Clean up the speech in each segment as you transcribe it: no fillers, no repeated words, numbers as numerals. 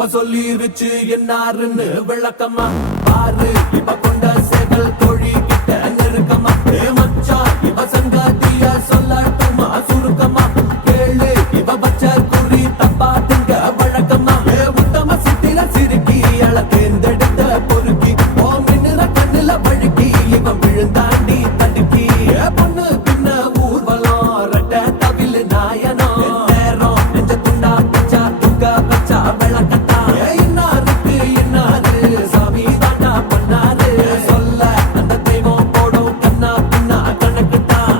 இப்ப சொல்லிருச்சு என்னாருன்னு விளக்கமா பாரு இப்ப கொண்ட சேவல் கோழி கிட்ட நெருக்கமா மச்சான் இப்ப சங்காதியா சொல்லட்டுமா சுருக்கமா கேளு இப்ப பச்ச குறி தப்பா திங்க வழக்கமா உத்தம சித்தில சிறுக்கி அழ தேர்ந்தெடுத்த பொறுக்கி ஓ மின்னுற கண்ணுல வழுக்கி இவன் விழுந்தாண்டி தடுக்கி பொண்ணு பின்ன ஊர்வலம் ரெட்ட தவிழ் நாயனோ நேரம் நெஞ்ச துண்டா பச்சா துக்க பச்சா விளக்கத்தா இன்னாருக்கு இன்னாரு சாமி தாண்டா பண்ணாரு சொல்ல அந்த தெய்வம் போடும் கண்ணா பின்னா கணக்குத்தான்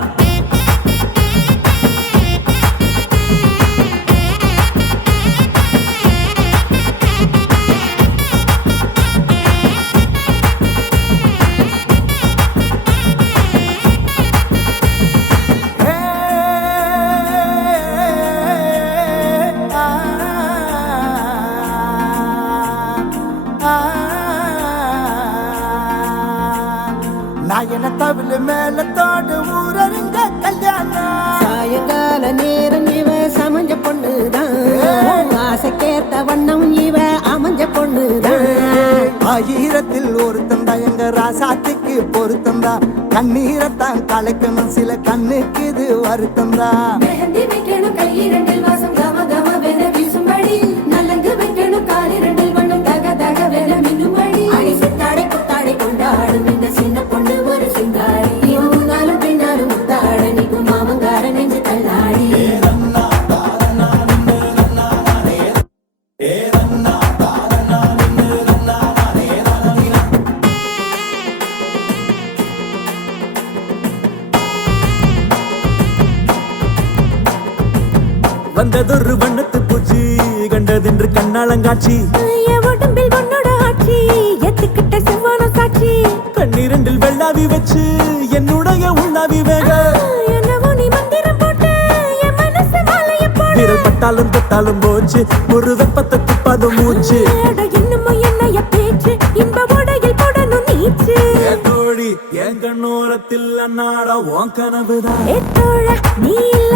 நாயன தவிழ் மேல தோடு ஊரருங்க கல்யாணம் சாயங்கால நேரம் இவ சமஞ்ச பொண்ணுதான் ஆசைக்கேத்த வண்ணம் இவ அமைஞ்ச பொண்ணுதான் ஆயிரத்தில் ஒருத்தன் தான் எங்க ராசாத்துக்கு பொருத்தம் தான் கண்ணீரத்தான் கலைக்கணும் சில கண்ணுக்கு இது வருத்தம் தான் மெஹந்தி வைக்கணும் கையிரண்டில் வாசம் கம கம வென வீசும்படி நல்லங்கு வைக்கணும் காலிரண்டில் வண்ணம் தக தக வென மின்னும்படி அடி சித்தாடை குத்தாடை கொண்டாடும் இந்த சின்ன பொண்ணு ஒரு சிங்காரி முன்னாலும் பின்னாலும் முத்தாட நிற்கும் மாமங்கார நெஞ்சு தள்ளாடி வந்ததொரு வண்ணத்து பூச்சி கண்டதென்று கண்ணாளங்காட்சி என் உடம்பில் உன்னோட ஆட்சி எத்துக்கிட்ட செவ்வான சாட்சி கண்ணீரண்டில் வெள்ளாவி வச்சு என்னுடைய உள்ளாவி வேக என்னவோ நீ மந்திரம் போட்டு என் மனசு மாலைய போடு விரல் பட்டாலும் தொட்டாலும் போச்சு ஒரு வெப்பத்தை துப்பாத மூச்சு இன்னமும் என்னைய பேச்சு இன்ப உடையில் போடணும் நீச்சு தோழி என் கண்ணோரத்தில் அன்னாட உன் கனவுதான் ஏத்தோழ நீ இல்ல